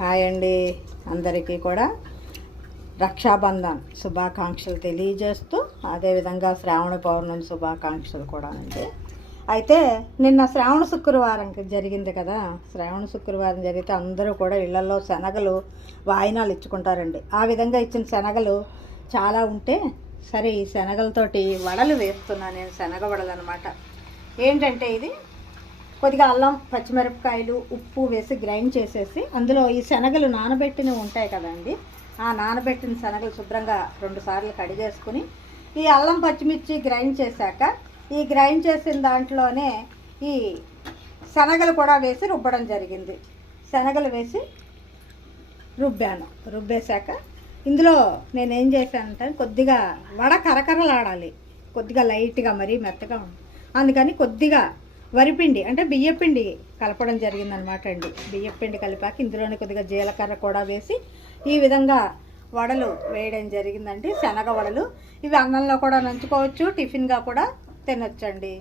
Hi అండి. అందరికీ కూడా రక్షాబంధన్ శుభాకాంక్షలు తెలియజేస్తూ అదేవిధంగా శ్రావణ పౌర్ణమి శుభాకాంక్షలు కూడా అండి. అయితే నిన్న శ్రావణ శుక్రవారం జరిగింది కదా. శ్రావణ శుక్రవారం జరిగితే అందరూ కూడా ఇళ్ళలో శనగలు వాయినాలు ఇచ్చుకుంటారండి. ఆ విధంగా ఇచ్చిన శనగలు చాలా ఉంటే సరే ఈ శనగలతోటి వడలు వేస్తున్నాను నేను శనగ వడలు అనమాట ఏంటంటే ఇది కొద్దిగా అల్లం పచ్చిమిరపకాయలు ఉప్పు వేసి గ్రైండ్ చేసేసి అందులో ఈ శనగలు నానబెట్టినవి ఉంటాయి కదండి. ఆ నానబెట్టిన శనగలు శుభ్రంగా రెండు సార్లు కడిగేసుకుని ఈ అల్లం పచ్చిమిర్చి గ్రైండ్ చేశాక ఈ గ్రైండ్ చేసిన దాంట్లోనే ఈ శనగలు కూడా వేసి రుబ్బడం జరిగింది. శనగలు వేసి రుబ్బాను. రుబ్బేశాక ఇందులో నేనేం చేశానంటే కొద్దిగా వడ కరకరలాడాలి. కొద్దిగా లైట్గా మరీ మెత్తగా ఉంది అందుకని కొద్దిగా వరిపిండి అంటే బియ్యపిండి కలపడం జరిగిందనమాట అండి. బియ్యపిండి కలిపాక ఇందులోనే కొద్దిగా జీలకర్ర కూడా వేసి ఈ విధంగా వడలు వేయడం జరిగిందండి. శనగ వడలు. ఇవి అన్నంలో కూడా నంచుకోవచ్చు టిఫిన్గా కూడా తినొచ్చండి.